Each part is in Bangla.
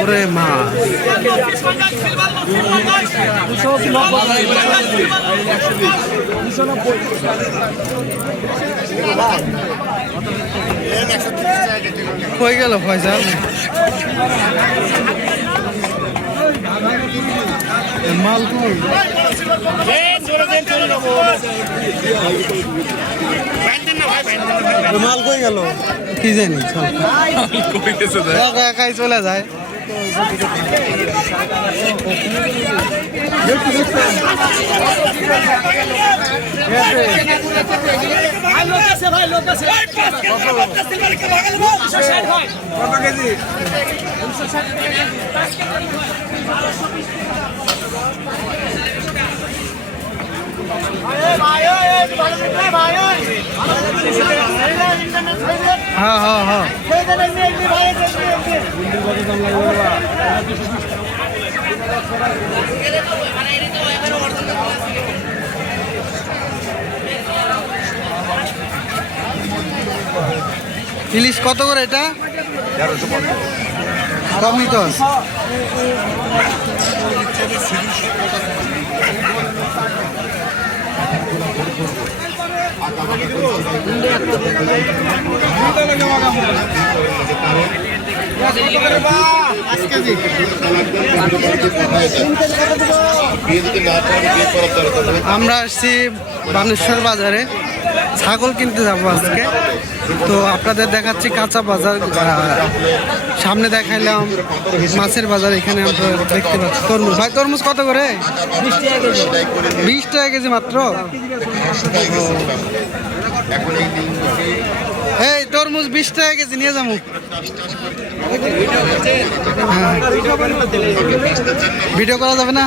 ওরে মাছ কই গেল ফয়সাল মাল মাল কই গেল? কি জানি চল। একাই চলে যায়। হ্যাঁ হ্যাঁ হ্যাঁ। ইলিশ কত করে এটা? আমরা আসছি বানেশ্বর বাজারে। ছাগল কিনতে যাব আজকে। তো আপনাদের দেখাচ্ছি কাঁচা বাজার সামনে দেখাইলাম মাছের বাজার, এখানে আমরা দেখতে পাচ্ছি। তরমুজ। ভাই, তরমুজ কত করে? বিশ টাকা কেজি মাত্র? এই, তরমুজ বিশ টাকা কেজি, নিয়ে যাব। হ্যাঁ। ভিডিও করা যাবে না?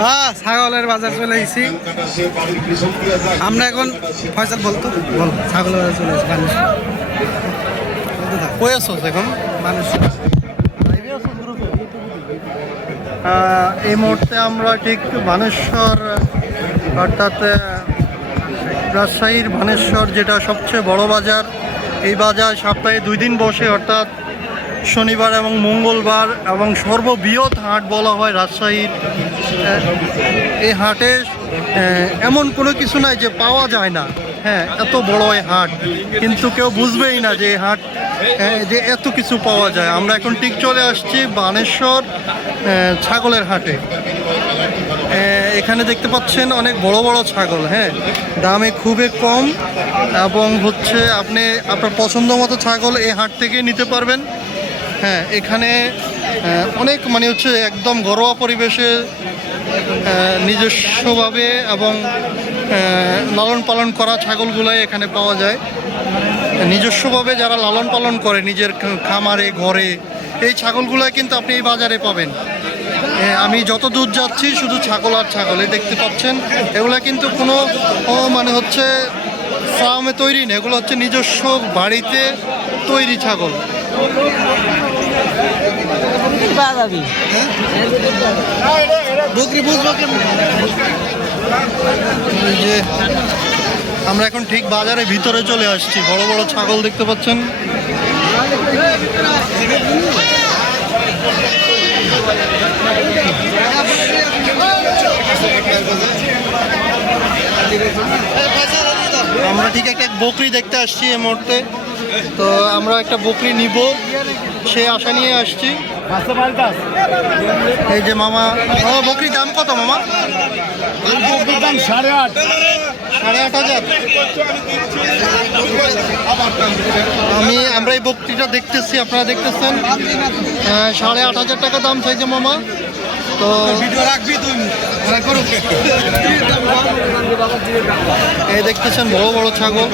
হ্যাঁ ছাগলের বাজার চলে যায় আমরা এখন ফয়সাল বলতো? বল, ছাগলের বাজার চলে এসেছি, মানুষ। কই আছো এখন? মানুষ। এই মুহূর্তে আমরা ঠিক বানেশ্বর, অর্থাৎ রাজশাহীর বানেশ্বর, যেটা সবচেয়ে বড় বাজার। এই বাজার সপ্তাহে দুই দিন বসে, অর্থাৎ শনিবার এবং মঙ্গলবার এবং সর্ববৃহৎ হাট বলা হয় রাজশাহীর। এই হাটে এমন কোনো কিছু নাই যে পাওয়া যায় না। হ্যাঁ এত বড় এই হাট। কিন্তু কেউ বুঝবেই না যে এই হাট যে এত কিছু পাওয়া যায়। আমরা এখন ঠিক চলে আসছি বানেশ্বর ছাগলের হাটে। এখানে দেখতে পাচ্ছেন অনেক বড় বড় ছাগল হ্যাঁ। দামে খুবই কম এবং হচ্ছে আপনি আপনার পছন্দ মতো ছাগল এই হাট থেকে নিতে পারবেন। হ্যাঁ এখানে অনেক মানে হচ্ছে একদম ঘরোয়া পরিবেশে নিজস্বভাবে এবং লালন পালন করা ছাগলগুলাই এখানে পাওয়া যায়। নিজস্বভাবে যারা লালন পালন করে নিজের খামারে, ঘরে, এই ছাগলগুলো কিন্তু আপনি এই বাজারে পাবেন। আমি যত দূর যাচ্ছি শুধু ছাগল আর ছাগল দেখতে পাচ্ছেন। এগুলো কিন্তু কোনো মানে হচ্ছে ফার্মে তৈরি না, এগুলো হচ্ছে নিজস্ব বাড়িতে তৈরি ছাগল। বকরি বুঝব আমরা এখন ঠিক বাজারের ভিতরে চলে আসছি। বড় বড় ছাগল দেখতে পাচ্ছেন। আমরা ঠিক একটা বকরি দেখতে আসছি এই মুহূর্তে। তো আমরা একটা বকরি নিব। সে আশা নিয়ে আসছি। এই যে মামা। ও, বকরির দাম কত মামা? দাম সাড়ে আট সাড়ে আট হাজার। আমি, আমরা এই বকরিটা দেখতেছি, আপনারা দেখতেছেন। সাড়ে আট হাজার টাকা দাম চাইছে মামা। তো ভিডিও রাখবি তুই এই দেখতেছেন বড় বড় ছাগল।